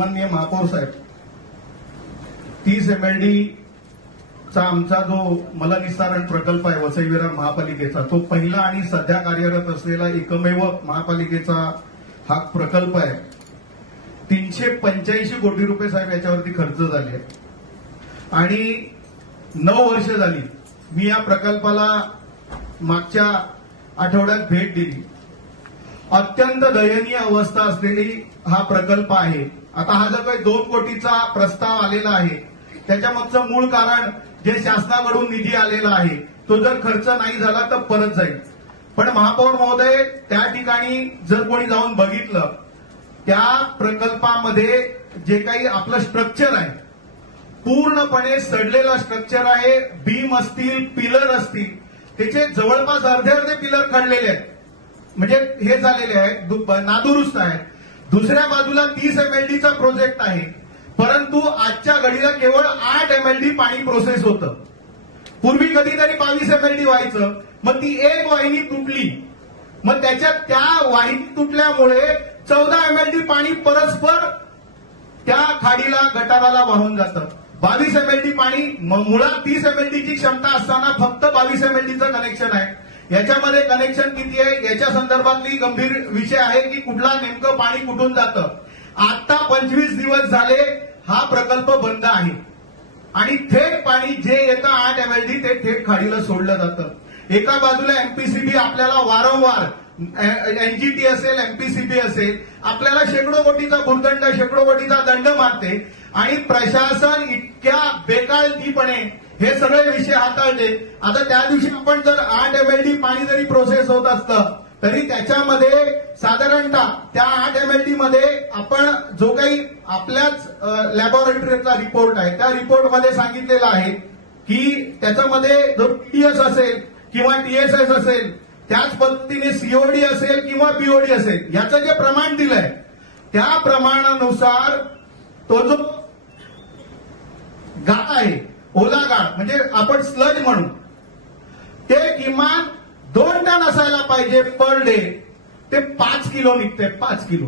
माननीय महापौर साहेब, 30 MLD चा आमचा जो मलनिस्सारण प्रकल्प आहे वसई विरार महापालिकेचा, तो पहिला आणि सध्या कार्यरत असलेला एकमेव महापालिकेचा हा प्रकल्प आहे. 385 कोटी रुपये साहेब याच्यावरती खर्च झाले आणि 9 वर्ष झाली. मी या प्रकल्पाला मागच्या आठवड्यात भेट दिली. अत्यंत दयनीय अवस्था असलेली हा प्रकल्प आहे. आता हा जो काही 2 कोटीचा प्रस्ताव आलेला आहे त्याच्यामागचं मूळ कारण जे शासनाकडून निधी आलेला आहे तो जर खर्च नाही झाला तर परत जाईल. पण महापौर महोदय, त्या ठिकाणी जर कोणी जाऊन बघितलं त्या प्रकल्पामध्ये जे काही आपलं स्ट्रक्चर आहे पूर्णपणे सडलेलं स्ट्रक्चर आहे. बीम असतील, पिलर असतील, त्याचे जवळपास अर्धे पिलर खणलेले आहेत, म्हणजे हे झालेले आहेत, नादुरुस्त आहेत. दुसऱ्या बाजूला 30 MLD चा प्रोजेक्ट आहे, परंतु आजच्या घडीला केवळ 8 MLD पाणी प्रोसेस होतं. पूर्वी कधीतरी 22 MLD व्हायचं. मग ती एक वाहिनी तुटली, मग त्याच्यात त्या वाहिनी तुटल्यामुळे 14 MLD पाणी परस्पर त्या खाडीला गटाराला वाहून जातं. 22 MLD पाणी, मुळात 30 MLD ची क्षमता असताना फक्त 22 MLD चं कनेक्शन आहे. याच्यामध्ये कनेक्शन किती आहे याच्या संदर्भातली गंभीर विषय आहे की कुठला नेमकं पाणी कुठून जातं. आता 25 दिवस झाले हा प्रकल्प बंद आहे आणि थेट पाणी जे येतं 8 MLD ते थेट खाडीला सोडलं जातं. एका बाजूला एमपीसीबी आपल्याला वारंवार, एनजीटी असेल, एमपीसीबी असेल, आपल्याला शेकडो कोटीचा भूर्दंड, शेकडो कोटीचा दंड मारते आणि प्रशासन इतक्या बेकाळजीपणे हे सगळे विषय हाताळले. आता त्या दिवशी आपण जर 8 MLD पाणी जरी प्रोसेस होत असतं तरी त्याच्यामध्ये साधारणतः त्या 8 MLD मध्ये आपण जो काही आपल्याच लॅबोरेटरीचा रिपोर्ट आहे त्या रिपोर्टमध्ये सांगितलेलं आहे की त्याच्यामध्ये जो टीडीएस असेल किंवा टीएसएस असेल, त्याच पद्धतीने सीओडी असेल किंवा बीओडी असेल, याचं जे प्रमाण दिलंय त्या प्रमाणानुसार तो जो गाळ आहे, ओला गाळ म्हणजे आपण स्लज म्हणू, ते किमान 2 टन असायला पाहिजे पर डे. ते 5 किलो निघते. 5 किलो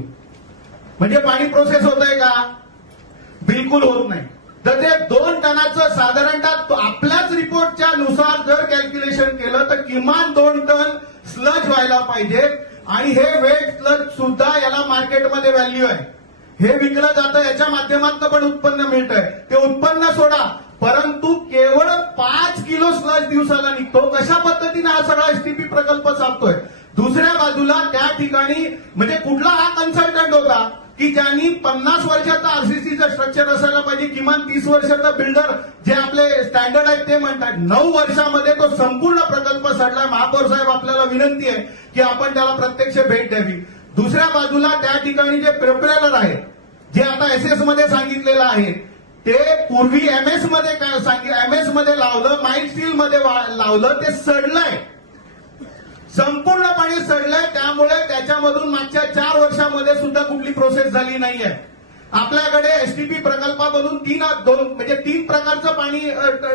म्हणजे पाणी प्रोसेस होत आहे का? बिलकुल होत नाही. तर ते 2 टनाचं साधारणतः आपल्याच रिपोर्टच्या नुसार जर कॅल्क्युलेशन केलं तर किमान 2 टन स्लज व्हायला पाहिजे. आणि हे वेट स्लज सुद्धा याला मार्केटमध्ये व्हॅल्यू आहे. हे विकलं जातं, याच्या माध्यमातून पण उत्पन्न मिळतंय. ते उत्पन्न सोडा, परंतु केवळ 5 किलो स्लज दिवसाला निघतो. कशा पद्धतीने हा सगळा एसटीपी प्रकल्प चालतोय. दुसऱ्या बाजूला त्या ठिकाणी म्हणजे कुठला हा कन्सल्टंट होता की ज्यांनी 50 वर्षाचा आरसीसीचं स्ट्रक्चर असायला पाहिजे, किमान 30 वर्षाचा बिल्डर जे आपले स्टँडर्ड आहेत ते म्हणतात. 9 वर्षामध्ये तो संपूर्ण प्रकल्प सडलाय. महापौर साहेब, आपल्याला विनंती आहे की आपण त्याला प्रत्यक्ष भेट द्यावी. दुसऱ्या बाजूला त्या ठिकाणी जे प्रिपेरर आहे, जे आता एसएस मध्ये सांगितलेलं आहे, ते पूर्वी एमएस मध्ये लावलं, माइंड स्टील मध्ये लावलं, ते सडलंय, संपूर्णपणे सडलंय. त्यामुळे त्याच्यामधून मागच्या 4 वर्षामध्ये सुद्धा कुठली प्रोसेस झाली नाहीये. आपल्याकडे एसटीपी प्रकल्पामधून 3 प्रकारचं पाणी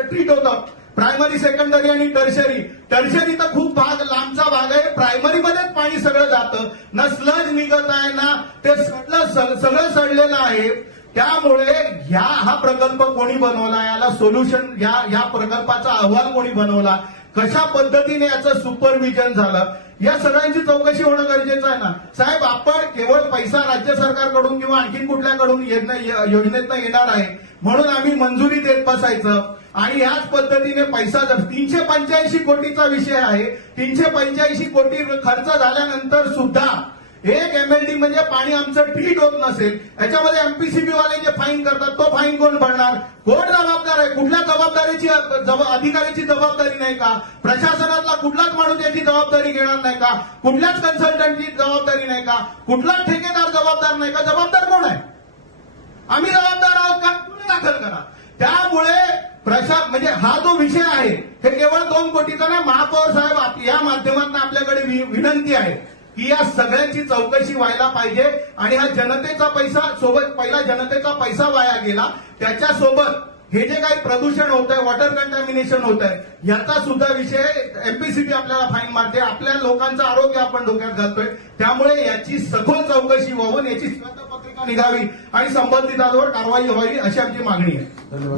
ट्रीट होतं, प्रायमरी, सेकंडरी आणि टर्शरी. टर्शरी तर खूप भाग, लांबचा भाग आहे. प्रायमरीमध्येच पाणी सगळं जातं, ना स्लज निघत आहे ना ते सगळं सडलेलं आहे. त्यामुळे हा प्रकल्प कोणी बनवला, याला सोल्युशन, या प्रकल्पाचा अहवाल कोणी बनवला, कशा पद्धतीने याचं सुपरविजन झालं, या सगळ्यांची चौकशी होणं गरजेचं आहे ना साहेब. आपण केवळ पैसा राज्य सरकारकडून किंवा आणखी कुठल्याकडून योजनेतनं येणार आहे म्हणून आम्ही मंजुरी देत बसायचं आणि याच पद्धतीने पैसा जर 385 कोटीचा विषय आहे, 385 कोटी खर्च झाल्यानंतर सुद्धा 1 MLD म्हणजे पाणी आमचं ट्रीट होत नसेल, याच्यामध्ये एमपीसीबी वाले जे फाईन करतात तो फाईन कोण भरणार? कोण जबाबदार आहे? कुठल्या जबाबदारीची अधिकाऱ्याची जबाबदारी नाही का? प्रशासनातला कुठलाच माणूस याची जबाबदारी घेणार नाही का? कुठल्याच कन्सल्टंटची जबाबदारी नाही का? कुठलाच ठेकेदार जबाबदार नाही का? जबाबदार कोण आहे? आम्ही जबाबदार आहोत का? दाखल करा. त्यामुळे म्हणजे हा जो विषय आहे हे केवळ 2 कोटीचा नाही. महापौर साहेब, या माध्यमातून आपल्याकडे विनंती आहे की या सगळ्यांची चौकशी व्हायला पाहिजे आणि हा जनतेचा पैसा सोबत, पहिला जनतेचा पैसा वाया गेला, त्याच्यासोबत हे जे काही प्रदूषण होत आहे, वॉटर कंटॅमिनेशन होत आहे, याचा सुद्धा विषय एमपीसीबी आपल्याला फाईन मारते. आपल्या लोकांचं आरोग्य आपण डोक्यात घालतोय. त्यामुळे याची सखोल चौकशी व्हावून याची निघावी आणि संबंधितांवर कारवाई व्हावी अशी आमची मागणी आहे. धन्यवाद.